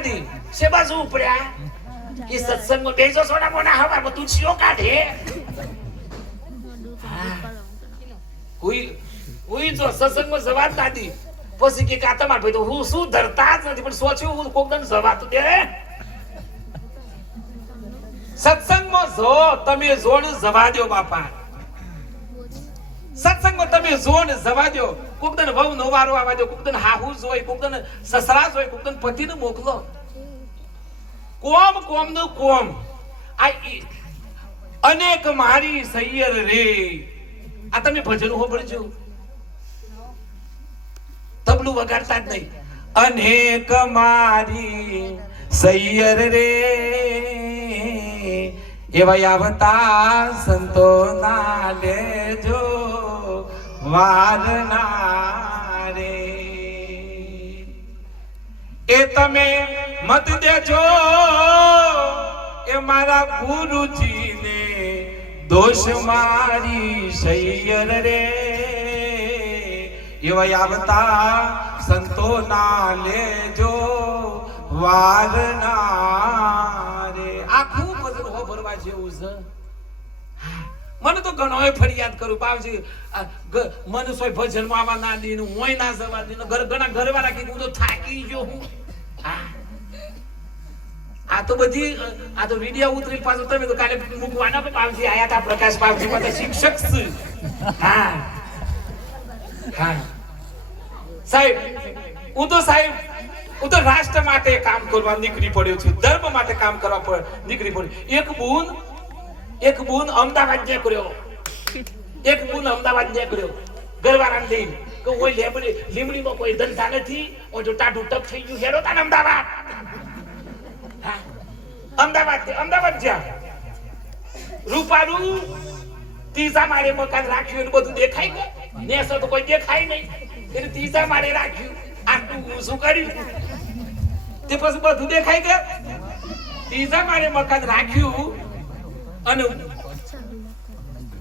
કાઢી સે બાજુ ઉપડ્યા કે સત્સંગમાં બેસો સોના મોના હવા બધું છીઓ કાઢે હુઈ જો સત્સંગમાં જવાત કાઢી પછી કે કાતા માર ભાઈ તો હું શું ધરતા જ નથી પણ સોચ્યું હું કોક દન જવાત દે સત્સંગમાં જો તમે જોડ જવા દો બાપા સત્સંગમાં તમે જોડ જવા દો કોક દન વહુ નો વારો આવવા દો કોક દન હાહુ જોઈ કોક દન સસરા જોઈ કોક દન પતિને મોકલો કોમ નો કોમ આ અનેક મારી સૈયર રે આ તમે ભજન હોબળજો તબલું વગાડતા જ નહીં અનેક મારી સૈયર રે એવા આવતા સંતો ના લેજો વારના રે એ તમે મત દેજો એ મારા ગુરુજીને દોષ મારી સૈયર રે એવા આવતા સંતો ના લેજો વારના રે આખું ભજન હો ભરવા જેવું છે મને તો ઘણો ફરિયાદ કરું બાપજી મને સોય ભજન માં આવવા ના દીનું મોય ના જવા દીનું ઘણા ઘરવાળા કીધું હું તો થાકી ગયો હું આ તો બધી આ તો વિડિયો ઉતરેલ પાછો તમે તો કાલે મૂકવાના બાપજી આયા હતા પ્રકાશ બાપજી માટે શિક્ષક છે હા સાહેબ હું તો રાષ્ટ્ર માટે કામ કરવા નીકળી પડ્યો છું ધર્મ માટે કામ કરવા નીકળી પડ્યો એક બૂન અમદાવાદ નીકળ્યો ઘરવાળાને લઈને કે ઓય લીમડીમાં કોઈ ધંધા નથી ઓય જો ટાઢું ટક થઈ ગયું હેરો તાને અમદાવાદ જ્યાં રૂપારું ત્રીજા મારે મકાન રાખ્યું એટલે બધું દેખાય ગયું નેસો તો કોઈ દેખાય નહીં એટલે ત્રીજા મારે રાખ્યું આટલું શું કર્યું તે પછી બધું દેખાય ગયું ત્રીજા મારે મકાન રાખ્યું અને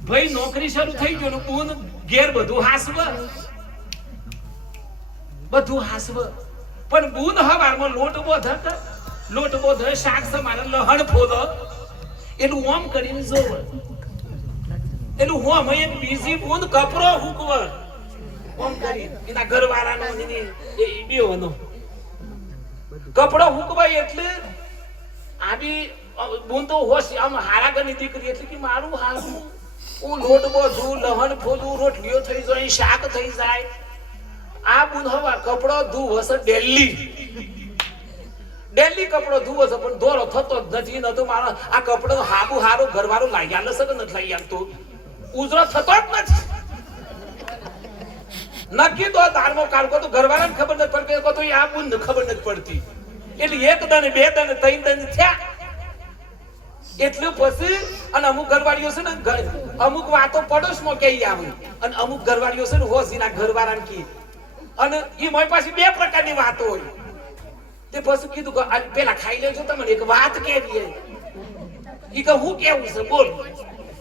ભાઈ નોકરી શરૂ થઈ ગયો ને ઊન ઘેર બધું હાસવ પણ બૂન હવારમાં લોટ બોધ શાક સમારે લહણ ફોલો એટલું ઓમ કરીને જોવ એટલું હોમ એક બીજી બૂન કપરો હુકવ ઓમ કરી એના ઘરવાળાનો એ બેવાનો કપડો હુકવાય એટલે આવી બૂન તો હોશ આમ હારા ઘરની દીકરી એટલે કે મારું હાસું હું લોટ બોધું લહણ ફોલું રોટલીઓ થઈ જાય શાક થઈ જાય આ બૂન હવા કપડો ધુવ હશે ડેલી કપડો ધુવ હશે પણ દોરો થતો જ નથી નતો મારો આ કપડો હાબુ હારો ઘરવાળો લાગી આલે છે કે નથી લઈ આવતો ઉજરો થતો જ નથી નક્કી તો ધાર્મો કાળકો તો ઘરવાળાને ખબર નથી પડતી તો આ બૂન ખબર નથી પડતી એટલે એક દન બે દન ત્રણ દન થયા એટલું પછી અને અમુક ઘરવાળીઓ છે ને અમુક વાતો પડોશમાં કહી આવે અને અમુક ઘરવાળીઓ છે ને હોશીના ઘરવાળાને કહે અને એ મારી પાસે બે પ્રકારની વાતો હોય તે પછી કીધું કે પેલા ખાઈ લેજો તમને એક વાત કેવી ઈ કે હું કેવું છે બોલ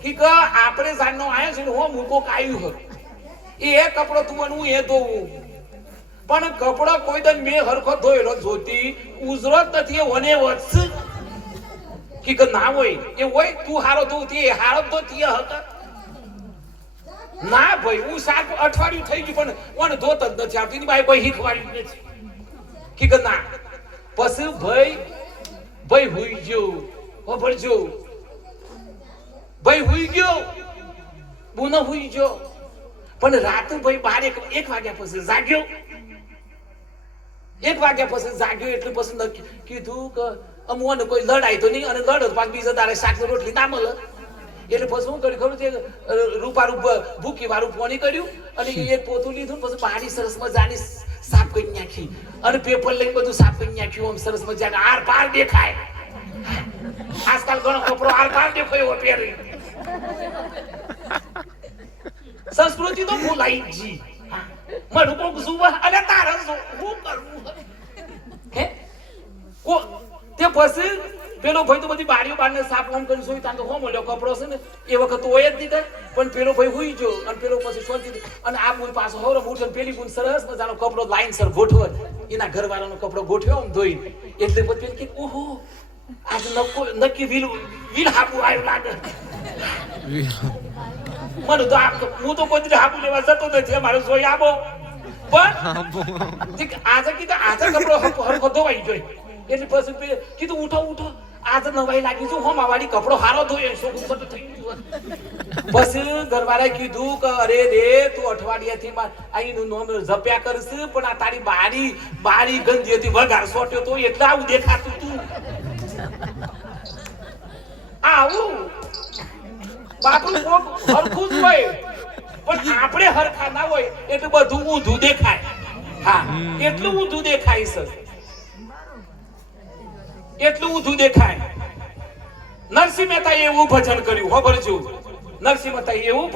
ઈ કે આપણે જાણનો આયો છે ને હો મૂકો કાયું હર એ કપડો તું હું એ ધોવું પણ કપડો કોઈ દન મેં હરખો ધોયેલો જોતી ઉજરત નથી વને વધશે કે ના હોય એ હોય તું હારો ધોતી હારો ધોતી હતા ના ભાઈ હું શાક અઠવાડિયું થઈ ગયું પણ કોણ ધોત જ નથી આવતી ભાઈ કોઈ શીખવાડ્યું નથી કે ના પછી ભાઈ હુઈ ગયો ભરજો ભાઈ હુઈ ગયો બુનો હુઈ ગયો પણ રાત ભાઈ 12 1 વાગ્યા પછી જાગ્યો 1 વાગ્યા પછી જાગ્યો એટલે પછી કીધું કે અમોને કોઈ લડાઈ તો નહીં અને લડો પાછ બીજા તારે શાક રોટલી ના મળે એટલે પછી શું કર્યું ખબર છે રૂપારું ભૂકી વાળું પોણી કર્યું અને એક પોતું લીધું પછી બારી સરસ મજાની સાફ કરી નાખી અને પેપર લઈને બધું સાફ કરી નાખ્યું આમ સરસ મજાને આર પાર દેખાય આજકાલ ઘણો કપડો આર પાર દેખાયો પહેરી સંસ્કૃતિ તો ભૂલાઈ જી મારું કોક જુવા અને તારા શું કરવું હે કો તે પછી પેલો ભાઈ તો બધી બારીઓ બારને સાફ ઓમ કરી સોઈ તાંતો હોમ ઓલ્યો કપડો છે ને એ વખત તો હોય જ નહીં પણ પેલો ભાઈ હુઈ ગયો અને પેલો પછી શાંતિ અને આ બુન પાછો હોરો મૂઠ અને પેલી બુન સરસ મજાનો કપડો લાઈન સર ગોઠવો એના ઘરવાળાનો કપડો ગોઠવ્યો આમ ધોઈ એટલે પછી કે ઓહો આજ નક્કી વીલ હાબુ આવ્યું લાગે. મને તો હું તો કોઈ હાબુ લેવા જતો નથી મારો સોય આબો પણ આજે કીધું આજે કપડો હરખો ધોવાઈ જોઈ એટલે પછી કીધું ઉઠો ઉઠો આજે નવાઈ લાગી છું હોમ આવાડી કપડો હારો ધોય શું થઈ ગયું. પછી ઘરવાળાએ કીધું કે અરે રે તું અઠવાડિયાથી અહીંનું નોમ જપ્યા કરશ પણ આ તારી બારી ગંદી હતી વઘાર સોટ્યો તો એટલે આવું દેખાતું તું. આવું બાપુ કોક હરખું જ હોય પણ આપણે હરખા ના હોય એટલે બધું ઊંધું દેખાય. હા એટલું ઊંધું દેખાય સર, એટલું ઊંધું દેખાય. નરસિંહ મહેતા એવું ભજન કર્યું, ખબર છે? નરસિંહ મહેતા એવું